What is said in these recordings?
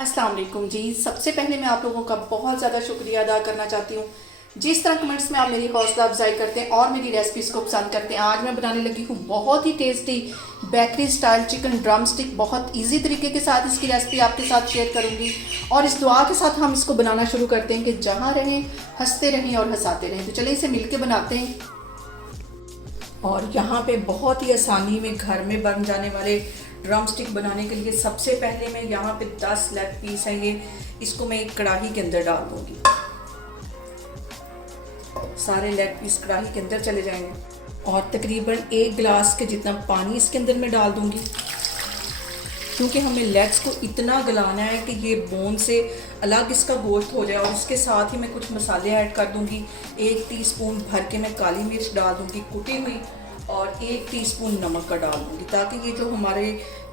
अस्सलाम वालेकुम जी। सबसे पहले मैं आप लोगों का बहुत ज़्यादा शुक्रिया अदा करना चाहती हूँ जिस तरह कमेंट्स में आप मेरी हौसला अफजाई करते हैं और मेरी रेसिपीज़ को पसंद करते हैं। आज मैं बनाने लगी हूँ बहुत ही tasty bakery style chicken drumstick. बहुत इजी तरीके के साथ इसकी रेसिपी आपके साथ शेयर करूँगी और इस दुआ के साथ हम इसको बनाना शुरू करते हैं कि जहाँ रहें हंसते रहें और हंसाते रहें। तो चलिए इसे मिल बनाते हैं। और यहाँ पे बहुत ही आसानी में घर में बन जाने वाले ड्रम स्टिक बनाने के लिए सबसे पहले मैं यहाँ पे 10 लेग पीस है ये, इसको मैं एक कढ़ाई के अंदर डाल दूँगी। सारे लेग पीस कढ़ाई के अंदर चले जाएंगे और तकरीबन 1 गिलास के जितना पानी इसके अंदर मैं डाल दूँगी, क्योंकि हमें लेग्स को इतना गलाना है कि ये बोन से अलग इसका गोश्त हो जाए। और इसके साथ ही मैं कुछ मसाले ऐड कर दूँगी। 1 टीस्पून भर के मैं काली मिर्च डाल दूँगी कुटी हुई और 1 टीस्पून नमक का डाल दूँगी, ताकि ये जो हमारे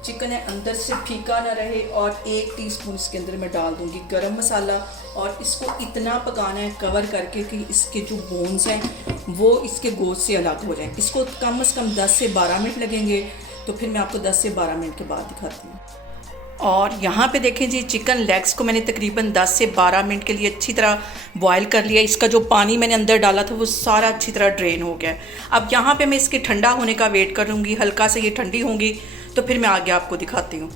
चिकन है अंदर से फीका ना रहे। और 1 टीस्पून इसके अंदर मैं डाल दूँगी गरम मसाला और इसको इतना पकाना है कवर करके कि इसके जो बोन्स हैं वो इसके गोश्त से अलग हो जाएं। इसको कम से कम 10 से 12 मिनट लगेंगे, तो फिर मैं आपको 10 से 12 मिनट के बाद दिखाती हूँ। और यहाँ पे देखें जी, चिकन लेग्स को मैंने तकरीबन 10 से 12 मिनट के लिए अच्छी तरह बॉयल कर लिया। इसका जो पानी मैंने अंदर डाला था वो सारा अच्छी तरह ड्रेन हो गया। अब यहाँ पे मैं इसके ठंडा होने का वेट करूँगी। हल्का से ये ठंडी होंगी तो फिर मैं आगे आपको दिखाती हूँ।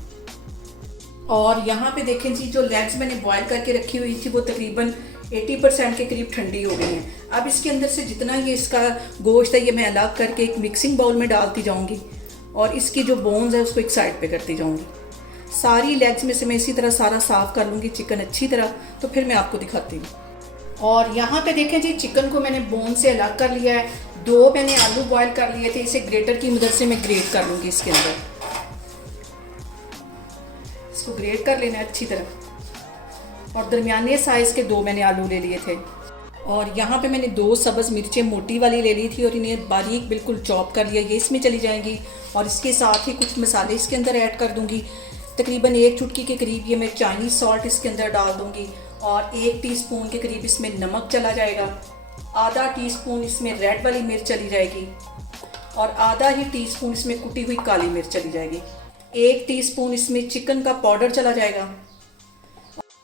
और यहाँ पे देखें जी, जो लेग्स मैंने बॉयल करके रखी हुई थी वो तकरीबन 80% के करीब ठंडी हो गई हैं। अब इसके अंदर से जितना ये इसका गोश्त है ये मैं अलग करके एक मिक्सिंग बाउल में डालती जाऊँगी और इसकी जो बोन्स है उसको एक साइड पे करती जाऊँगी। सारी लेग्स में से मैं इसी तरह सारा साफ़ कर लूँगी चिकन अच्छी तरह, तो फिर मैं आपको दिखाती हूँ। और यहाँ पे देखें जी, चिकन को मैंने बोन से अलग कर लिया है। 2 मैंने आलू बॉयल कर लिए थे, इसे ग्रेटर की मदद से मैं ग्रेट कर लूँगी। इसके अंदर इसको ग्रेट कर लेना है अच्छी तरह। और दरमियाने साइज़ के 2 मैंने आलू ले लिए थे। और यहाँ पे मैंने 2 सब्ज़ मिर्चें मोटी वाली ले ली थी और इन्हें बारीक बिल्कुल चॉप कर लिया। ये इसमें चली जाएंगी और इसके साथ ही कुछ मसाले इसके अंदर ऐड कर दूँगी। तकरीबन 1 चुटकी के करीब ये मैं चाइनीज़ सॉल्ट इसके अंदर डाल दूँगी और 1 टीस्पून के करीब इसमें नमक चला जाएगा। आधा टीस्पून इसमें रेड वाली मिर्च चली जाएगी और आधा ही टीस्पून इसमें कुटी हुई काली मिर्च चली जाएगी। 1 टीस्पून इसमें चिकन का पाउडर चला जाएगा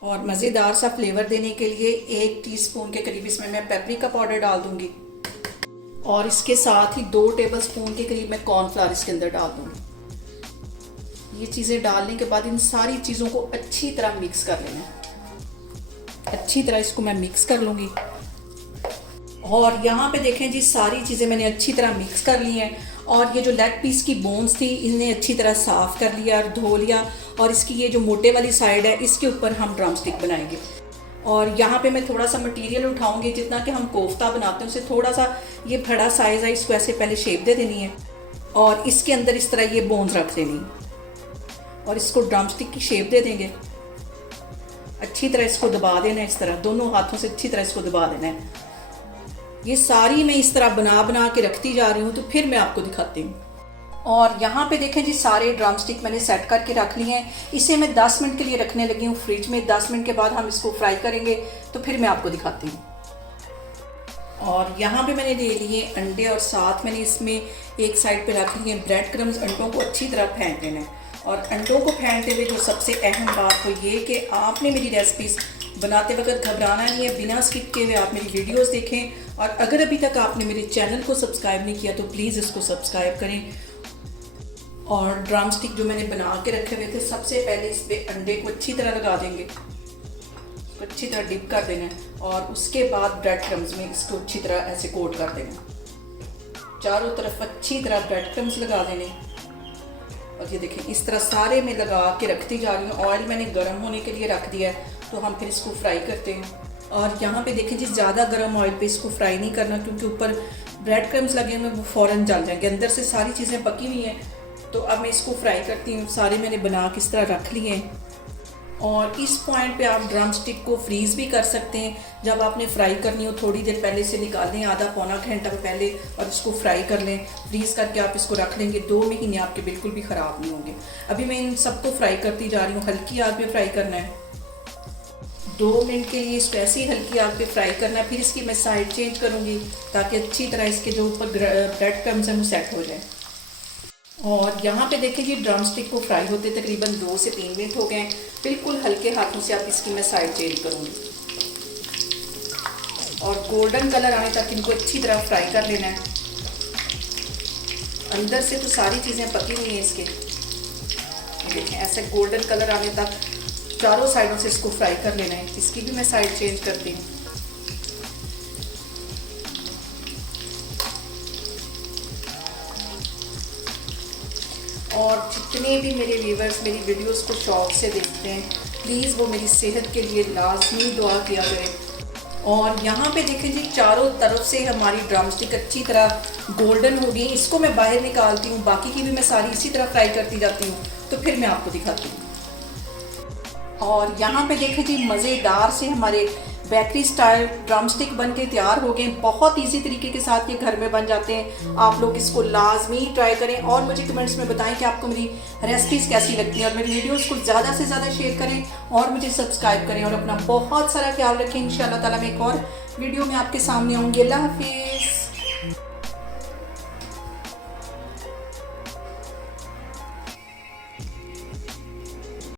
और मज़ेदार सा फ्लेवर देने के लिए 1 टीस्पून के करीब इसमें मैं पेपरिका पाउडर डाल दूँगी। और इसके साथ ही 2 टेबलस्पून के करीब मैं कॉर्नफ्लावर इसके अंदर डाल दूँगी। ये चीज़ें डालने के बाद इन सारी चीज़ों को अच्छी तरह मिक्स कर लेना है। अच्छी तरह इसको मैं मिक्स कर लूँगी। और यहाँ पे देखें जी, सारी चीज़ें मैंने अच्छी तरह मिक्स कर ली हैं। और ये जो लेग पीस की बोन्स थी इन्हें अच्छी तरह साफ़ कर लिया और धो लिया। और इसकी ये जो मोटे वाली साइड है इसके ऊपर हम ड्रम स्टिक बनाएंगे। और यहाँ पे मैं थोड़ा सा मटेरियल उठाऊँगी, जितना कि हम कोफ्ता बनाते हैं उससे थोड़ा सा ये बड़ा साइज़ है, इसको ऐसे पहले शेप दे देनी है और इसके अंदर इस तरह ये बोन्स रख देनी और इसको ड्रम स्टिक की शेप दे देंगे। अच्छी तरह इसको दबा देना है, इस तरह दोनों हाथों से अच्छी तरह इसको दबा देना है। ये सारी मैं इस तरह बना के रखती जा रही हूँ, तो फिर मैं आपको दिखाती हूँ। और यहाँ पे देखें जी, सारे ड्रम स्टिक मैंने सेट करके रख लिए हैं। इसे मैं 10 मिनट के लिए रखने लगी हूँ फ्रिज में। 10 मिनट के बाद हम इसको फ्राई करेंगे, तो फिर मैं आपको दिखाती हूँ। और यहाँ पे मैंने ले लिए अंडे और साथ मैंने इसमें एक साइड पे रख लिए ब्रेड क्रम्स। अंडों को अच्छी तरह फेंट देना है। और अंडों को फेंटते हुए जो सबसे अहम बात तो ये कि आपने मेरी रेसिपीज़ बनाते वक्त घबराना नहीं है। बिना स्किप किए हुए आप मेरी वीडियोस देखें। और अगर अभी तक आपने मेरे चैनल को सब्सक्राइब नहीं किया तो प्लीज़ इसको सब्सक्राइब करें। और ड्रम स्टिक जो मैंने बना के रखे हुए थे, सबसे पहले इस पर अंडे को अच्छी तरह लगा देंगे, अच्छी तरह डिप कर देना है। और उसके बाद ब्रेड क्रम्स में इसको अच्छी तरह ऐसे कोट कर देना। चारों तरफ अच्छी तरह ब्रेड क्रम्स लगा देने। और ये देखें, इस तरह सारे में लगा के रखती जा रही हूँ। ऑयल मैंने गर्म होने के लिए रख दिया है, तो हम फिर इसको फ्राई करते हैं। और यहाँ पे देखें जी, ज़्यादा गर्म ऑयल पे इसको फ्राई नहीं करना, क्योंकि ऊपर ब्रेड क्रम्स लगे हुए वो फ़ौरन जल जाएंगे। अंदर से सारी चीज़ें पकी हुई हैं। तो अब मैं इसको फ्राई करती हूँ। सारे मैंने बना के इस तरह रख लिए हैं। और इस पॉइंट पे आप ड्रम स्टिक को फ्रीज़ भी कर सकते हैं। जब आपने फ्राई करनी हो थोड़ी देर पहले से निकाल लें, आधा पौना घंटा पहले, और इसको फ्राई कर लें। फ्रीज़ करके आप इसको रख लेंगे, 2 महीने आपके बिल्कुल भी ख़राब नहीं होंगे। अभी मैं इन सबको फ्राई करती जा रही हूँ। हल्की आग पे फ्राई करना है। 2 मिनट के लिए इसको ऐसे ही हल्की आग पे फ्राई करना है। फिर इसकी मैं साइड चेंज करूँगी, ताकि अच्छी तरह इसके जो ऊपर ब्रेड क्रम्स हैं वो सेट हो जाए। और यहाँ पे देखिए जी ड्रम स्टिक को फ्राई होते तकरीबन 2 से 3 मिनट हो गए हैं। बिल्कुल हल्के हाथों से आप इसकी मैं साइड चेंज करूँगी और गोल्डन कलर आने तक इनको अच्छी तरह फ्राई कर लेना है। अंदर से तो सारी चीज़ें पकी हुई हैं इसके, देखें ऐसे गोल्डन कलर आने तक चारों साइडों से इसको फ्राई कर लेना है। इसकी भी मैं साइड चेंज करती हूँ। और जितने भी मेरे व्यूअर्स मेरी वीडियोस को शौक से देखते हैं, प्लीज़ वो मेरी सेहत के लिए लाजमी दुआ किया करें। और यहाँ पे देखें जी चारों तरफ से हमारी ड्रम स्टिक अच्छी तरह गोल्डन हो गई। इसको मैं बाहर निकालती हूँ, बाकी की भी मैं सारी इसी तरह फ्राई करती जाती हूँ, तो फिर मैं आपको दिखाती हूँ। और यहाँ पे देखें जी मज़ेदार से हमारे बेकरी स्टाइल ड्रम स्टिक बन के तैयार हो गए। बहुत इजी तरीके के साथ ये घर में बन जाते हैं। आप लोग इसको लाजमी ट्राई करें और मुझे कमेंट्स में बताएं कि आपको मेरी रेसिपीज़ कैसी लगती हैं। और मेरी वीडियोस को ज़्यादा से ज़्यादा शेयर करें और मुझे सब्सक्राइब करें और अपना बहुत सारा ख्याल रखें। इंशाल्लाह ताला मैं एक और वीडियो में आपके सामने आऊँगी। अल्लाह हाफिज़।